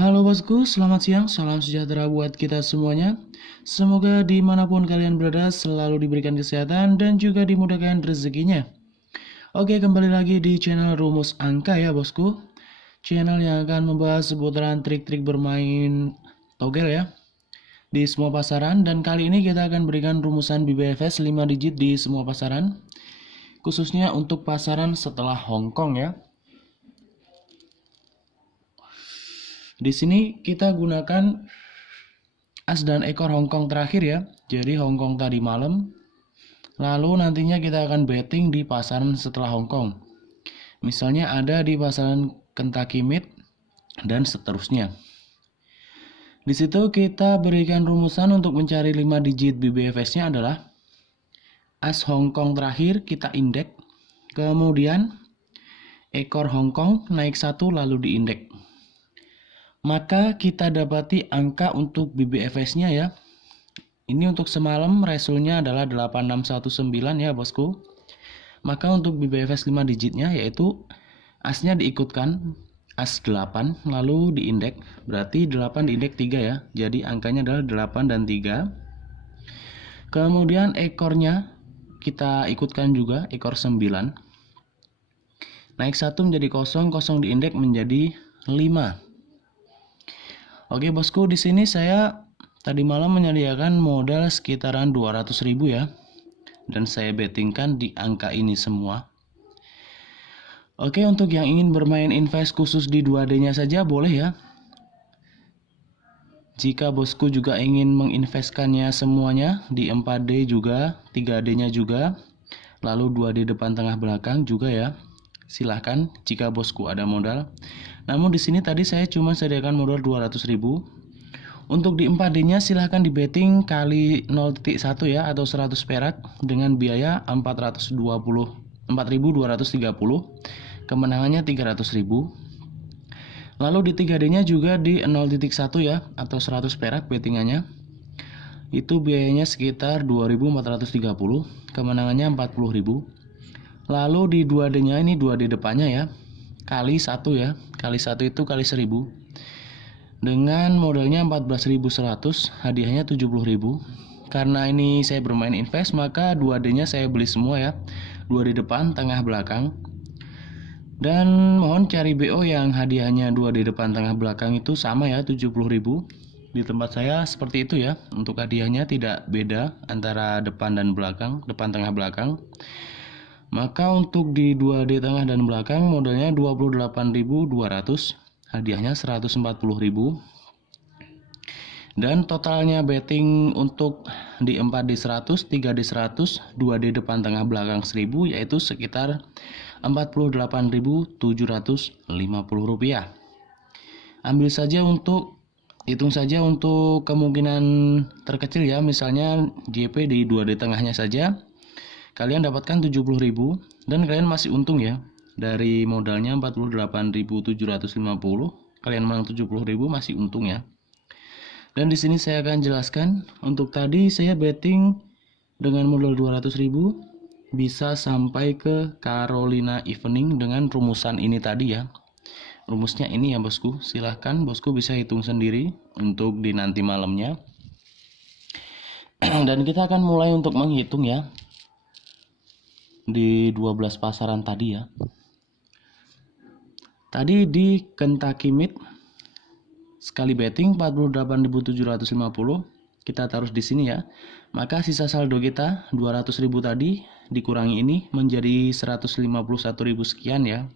Halo bosku, selamat siang, salam sejahtera buat kita semuanya. Semoga dimanapun kalian berada selalu diberikan kesehatan dan juga dimudahkan rezekinya. Oke, kembali lagi di channel Rumus Angka ya bosku. Channel yang akan membahas seputaran trik-trik bermain togel ya di semua pasaran. Dan kali ini kita akan berikan rumusan BBFS 5 digit di semua pasaran, khususnya untuk pasaran setelah Hong Kong ya. Di sini kita gunakan as dan ekor Hong Kong terakhir ya. Jadi Hong Kong tadi malam. Lalu nantinya kita akan betting di pasaran setelah Hong Kong. Misalnya ada di pasaran Kentucky Mid dan seterusnya. Di situ kita berikan rumusan untuk mencari 5 digit BBFS-nya adalah as Hong Kong terakhir kita indeks. Kemudian ekor Hong Kong naik 1 lalu diindeks. Maka kita dapati angka untuk BBFS-nya ya. Ini untuk semalam resulnya adalah 8619 ya bosku. Maka untuk BBFS 5 digitnya yaitu asnya diikutkan as 8 lalu diindeks. Berarti 8 diindeks 3 ya. Jadi angkanya adalah 8 dan 3. Kemudian ekornya kita ikutkan juga ekor 9. Naik 1 menjadi 0, 0 diindeks menjadi 5. Oke bosku, di sini saya tadi malam menyediakan modal sekitaran 200.000 ya. Dan saya bettingkan di angka ini semua. Oke, untuk yang ingin bermain invest khusus di 2D-nya saja boleh ya. Jika bosku juga ingin menginvestkannya semuanya di 4D juga, 3D-nya juga, lalu 2D depan tengah belakang juga ya. Silahkan jika bosku ada modal. Namun di sini tadi saya cuma sediakan modal 200.000. Untuk di 4D-nya silahkan di betting kali 0.1 ya atau 100 perak dengan biaya 430 4.230. Kemenangannya 300.000. Lalu di 3D-nya juga di 0.1 ya atau 100 perak bettingannya. Itu biayanya sekitar 2.430, kemenangannya 40.000. Lalu di 2D-nya ini 2D depannya ya. Kali 1 ya. Kali 1 itu kali 1000. Dengan modalnya 14.100, hadiahnya 70.000. Karena ini saya bermain invest, maka 2D-nya saya beli semua ya. 2D depan, tengah, belakang. Dan mohon cari BO yang hadiahnya 2D depan, tengah, belakang itu sama ya, 70.000. Di tempat saya seperti itu ya. Untuk hadiahnya tidak beda antara depan dan belakang, depan, tengah, belakang. Maka untuk di 2D tengah dan belakang modalnya 28.200, hadiahnya 140.000. Dan totalnya betting untuk di 4D 100, 3D 100, 2D depan tengah belakang 1000 yaitu sekitar 48.750 rupiah. Ambil saja untuk hitung saja untuk kemungkinan terkecil ya, misalnya JP di 2D tengahnya saja kalian dapatkan 70.000 dan kalian masih untung ya. Dari modalnya 48.750, kalian menang 70.000 masih untung ya. Dan di sini saya akan jelaskan untuk tadi saya betting dengan modal 200.000 bisa sampai ke Carolina Evening dengan rumusan ini tadi ya. Rumusnya ini ya bosku. Silahkan bosku bisa hitung sendiri untuk di nanti malamnya. Dan kita akan mulai untuk menghitung ya. Di 12 pasaran tadi ya. Tadi di Kentucky Mid sekali betting 48.750 kita taruh di sini ya. Maka sisa saldo kita 200.000 tadi dikurangi ini menjadi 151.000 sekian ya.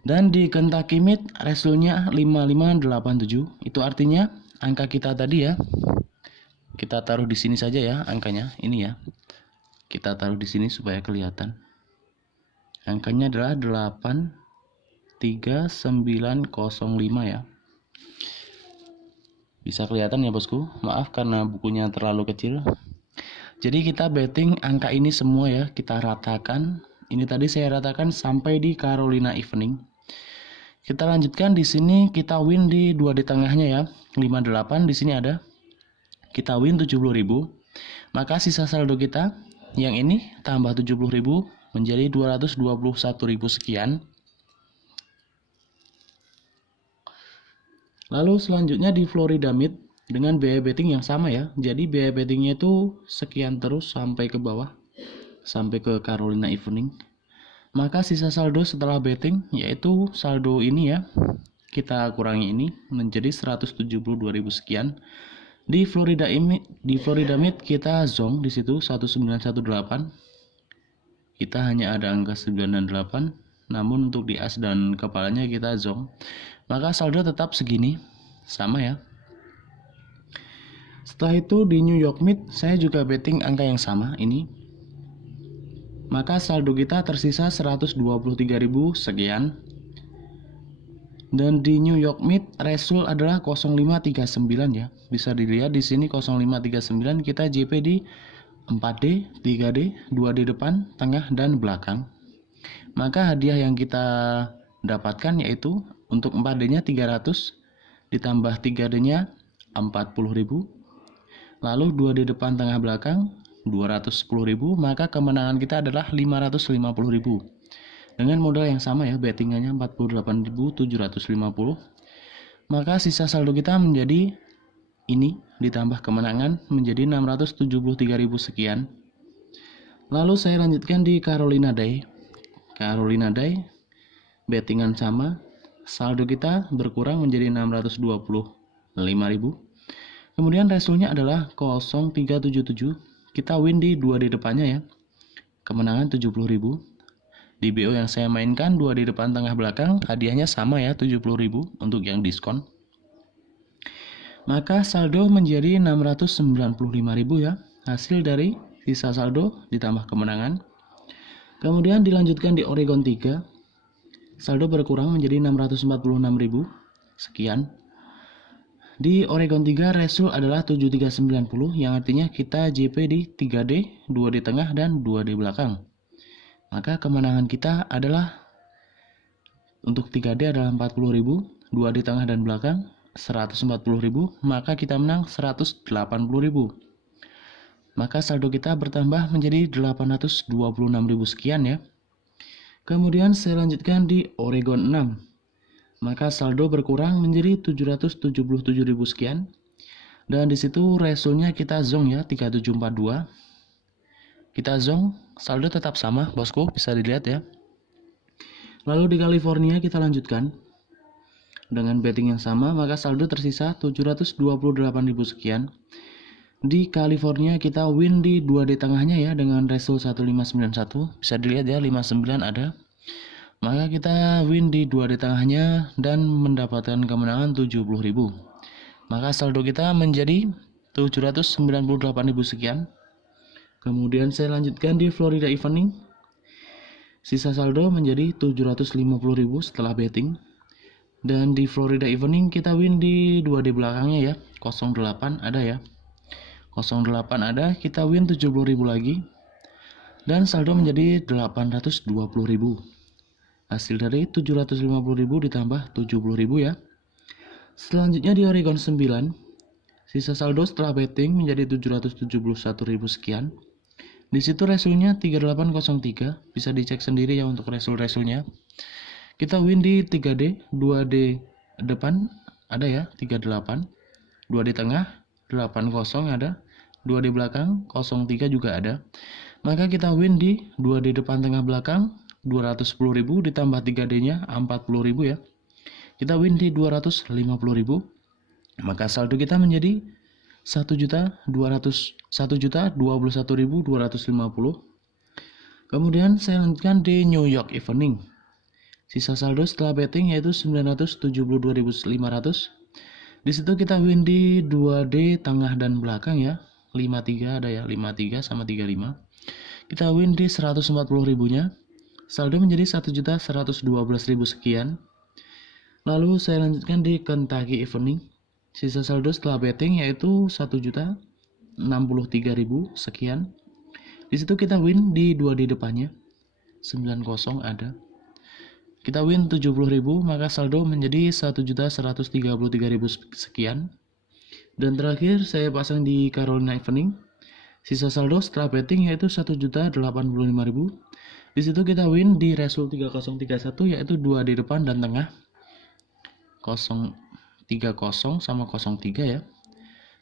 Dan di Kentucky Mid resulnya 5587. Itu artinya angka kita tadi ya. Kita taruh di sini saja ya angkanya, ini ya. Kita taruh di sini supaya kelihatan. Angkanya adalah 83905 ya. Bisa kelihatan ya bosku. Maaf karena bukunya terlalu kecil. Jadi kita betting angka ini semua ya, kita ratakan. Ini tadi saya ratakan sampai di Carolina Evening. Kita lanjutkan di sini, kita win di 2D tengahnya ya. 58 di sini ada. Kita win 70.000. Maka sisa saldo kita yang ini tambah 70.000 menjadi 221.000 sekian. Lalu selanjutnya di Florida Mid dengan biaya betting yang sama ya. Jadi biaya bettingnya itu sekian terus sampai ke bawah, sampai ke Carolina Evening. Maka sisa saldo setelah betting yaitu saldo ini ya, kita kurangi ini menjadi 172.000 sekian. Di Florida Mid kita zong di situ 1918. Kita hanya ada angka 9 dan 8. Namun untuk di as dan kepalanya kita zong. Maka saldo tetap segini, sama ya. Setelah itu di New York Mid saya juga betting angka yang sama ini. Maka saldo kita tersisa 123.000 sekian. Dan di New York Mid result adalah 0539 ya. Bisa dilihat di sini 0539 kita JP di 4D, 3D, 2D depan, tengah dan belakang. Maka hadiah yang kita dapatkan yaitu untuk 4D-nya 300 ditambah 3D-nya 40.000. Lalu 2D depan, tengah, belakang 210.000, maka kemenangan kita adalah 550.000. Dengan modal yang sama ya, bettingannya 48.750. Maka sisa saldo kita menjadi ini ditambah kemenangan menjadi 673.000 sekian. Lalu saya lanjutkan di Carolina Day. Carolina Day bettingan sama, saldo kita berkurang menjadi 625.000. Kemudian resultnya adalah 0377. Kita win di 2D depannya ya. Kemenangan 70.000. Di BO yang saya mainkan 2D depan, tengah, belakang, hadiahnya sama ya, 70.000 untuk yang diskon. Maka saldo menjadi 695.000 ya, hasil dari sisa saldo ditambah kemenangan. Kemudian dilanjutkan di Oregon 3. Saldo berkurang menjadi 646.000 sekian. Di Oregon 3 result adalah 7390 yang artinya kita JP di 3D, 2D tengah dan 2D belakang. Maka kemenangan kita adalah untuk 3D adalah 40.000, 2D tengah dan belakang 140.000, maka kita menang 180.000. Maka saldo kita bertambah menjadi 826.000 sekian ya. Kemudian saya lanjutkan di Oregon 6. Maka saldo berkurang menjadi 777.000 sekian. Dan di situ resultnya kita zong ya, 3742. Kita zong, saldo tetap sama bosku, bisa dilihat ya. Lalu di California kita lanjutkan dengan betting yang sama, maka saldo tersisa 728.000 sekian. Di California kita win di 2D tengahnya ya dengan result 1591. Bisa dilihat ya, 59 ada. Maka kita win di 2D tengahnya dan mendapatkan kemenangan 70.000. Maka saldo kita menjadi 798.000 sekian. Kemudian saya lanjutkan di Florida Evening. Sisa saldo menjadi 750.000 setelah betting. Dan di Florida Evening kita win di 2D belakangnya ya, 08 ada ya. 08 ada, kita win 70.000 lagi. Dan saldo menjadi 820.000. Hasil dari 750.000 ditambah 70.000 ya. Selanjutnya di Oregon 9. Sisa saldo setelah betting menjadi 771.000 sekian. Di situ resultnya 3803. Bisa dicek sendiri ya untuk resultnya. Kita win di 3D, 2D depan ada ya, 38. 2D tengah 80 ada. 2D belakang 03 juga ada. Maka kita win di 2D depan, tengah, belakang 210.000 ditambah 3D-nya 40.000 ya. Kita win di 250.000. Maka saldo kita menjadi 1.221.250. Kemudian saya lanjutkan di New York Evening. Sisa saldo setelah betting yaitu 972.500. Di situ kita win di 2D tengah dan belakang ya. 53 ada ya, 53 sama 35. Kita win di 140.000-nya. Saldo menjadi 1.112.000 sekian. Lalu saya lanjutkan di Kentucky Evening. Sisa saldo setelah betting yaitu 1.063.000 sekian. Di situ kita win di 2D depannya. 90 ada. Kita win 70.000, maka saldo menjadi 1.133.000 sekian. Dan terakhir saya pasang di Carolina Evening. Sisa saldo setelah betting yaitu 1.085.000. Di situ kita win di result 3031 yaitu 2D depan dan tengah. 03 30 sama 03 ya.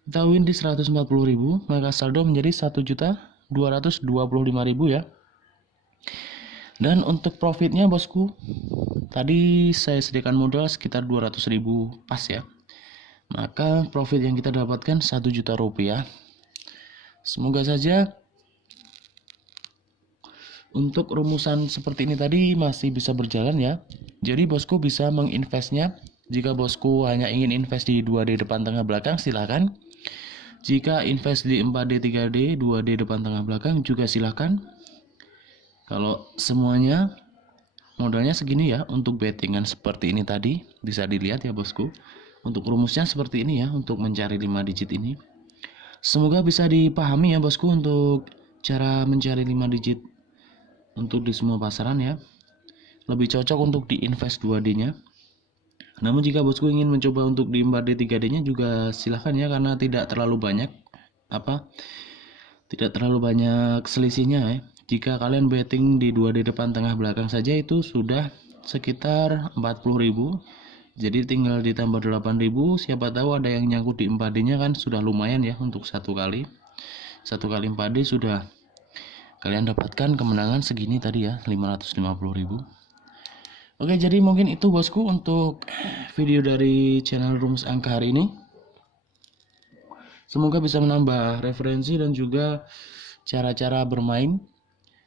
Kita win di 140.000, maka saldo menjadi 1.225.000 ya. Dan untuk profitnya bosku, tadi saya sediakan modal sekitar 200.000 pas ya. Maka profit yang kita dapatkan 1 juta rupiah. Semoga saja untuk rumusan seperti ini tadi masih bisa berjalan ya. Jadi bosku bisa menginvestnya. Jika bosku hanya ingin invest di 2D depan tengah belakang silahkan. Jika invest di 4D 3D 2D depan tengah belakang juga silahkan. Kalau semuanya modalnya segini ya, untuk bettingan seperti ini tadi bisa dilihat ya bosku. Untuk rumusnya seperti ini ya, untuk mencari 5 digit ini. Semoga bisa dipahami ya bosku untuk cara mencari 5 digit untuk di semua pasaran ya. Lebih cocok untuk diinvest 2D nya. Namun jika bosku ingin mencoba untuk di 4D 3D nya juga silahkan ya, karena tidak terlalu banyak selisihnya ya. Jika kalian betting di 2D depan tengah belakang saja itu sudah sekitar 40.000. Jadi tinggal ditambah 8.000, siapa tahu ada yang nyangkut di 4D nya kan sudah lumayan ya untuk satu kali 4D sudah kalian dapatkan kemenangan segini tadi ya, 550.000. Oke, jadi mungkin itu bosku untuk video dari channel Rumus Angka hari ini. Semoga bisa menambah referensi dan juga cara-cara bermain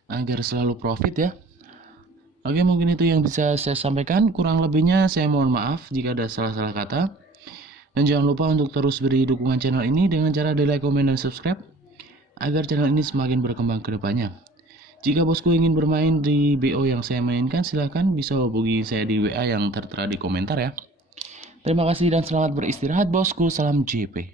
agar selalu profit ya. Oke, mungkin itu yang bisa saya sampaikan. Kurang lebihnya saya mohon maaf jika ada salah-salah kata. Dan jangan lupa untuk terus beri dukungan channel ini dengan cara di like, komen, dan subscribe agar channel ini semakin berkembang ke depannya. Jika bosku ingin bermain di BO yang saya mainkan, silahkan bisa hubungi saya di WA yang tertera di komentar ya. Terima kasih dan selamat beristirahat bosku. Salam JP.